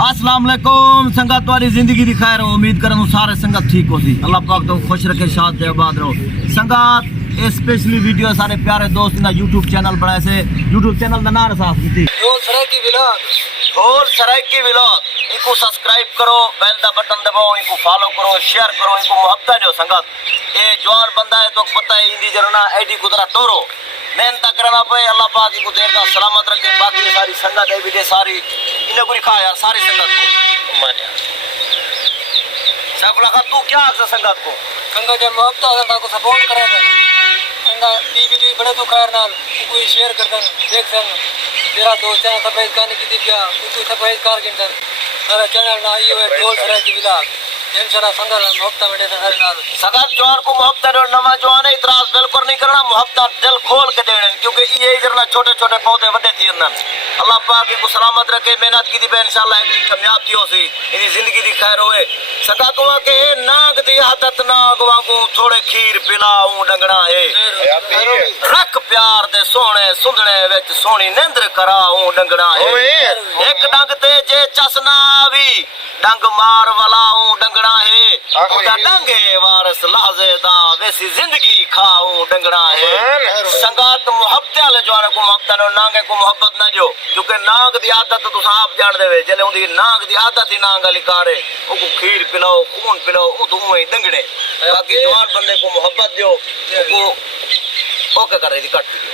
अस्सलाम वालेकुम संगत वाली जिंदगी दी खैर उम्मीद करन सारे संगत ठीक हो सी अल्लाह पाक तो खुश रखे शाद दे आबाद रहो संगत ए स्पेशली वीडियो सारे प्यारे दोस्त ना YouTube चैनल बनाए से YouTube चैनल दा नाम साफ कीती ढोल सरायकी व्लॉग इनको सब्सक्राइब करो बेल दा बटन दबाओ इनको फॉलो करो शेयर करो इनको मोहब्बत दो संगत ए जवान बंदा है तो पता है इंदी जरना आईडी कुदरा तोरो मेहनत करना पे अल्लाह पाक को देर का सलामत रखे बाकी सारी संगत है वीडियो सारी इन्हें को लिखा यार सारी संगत को माने सब लगा तू क्या आखसा संगत को संगत जब मोहब्बत आदा को सपोर्ट करेगा अंदा वीडियो बड़े तो खैर नाल कोई शेयर कर दन देख सन मेरा दोस्त है सफेद काने की दिया कोई सफेद कार गिनन सारा चैनल ना आई है ढोल सरायकी व्लॉग इंशाल्लाह संगत मोहब्बत में हर नाल संगत जवान को मोहब्बत और नवा जवान है इतराज बिल्कुल नहीं करना मोहब्बत दिल खोल के देने क्योंकि ये इधर छोटे छोटे पौधे वड्डे थी अंदर अल्लाह पाक को सलामत रखे मेहनत की दी पे इंशाल्लाह एक कामयाब थी होसी इनी जिंदगी दी खैर होए संगत को के नाग दी आदत नाग वांगू थोड़े खीर पिलाऊं डंगना है रख प्यार दे सोने सुंदने विच सोनी निंद्र कराऊं डंगना है एक डंग ते जे चसना आवी डंग मार वालाऊं डंगना है उदा डंगे वारस लाजेदा वैसी जिंदगी खाऊं डंगना है संगत मोहब्बत वाले जवान को मोहब्बत नो नांगे को मोहब्बत ना जो क्योंकि नाग दी आदत तो आप जान देवे जले उंदी नाग दी आदत ही नांग वाली कारे उको खीर पिलाओ खून पिलाओ उ तो ही डंगड़े बाकी जवान बंदे को मोहब्बत दो को ओके कर रही थी कट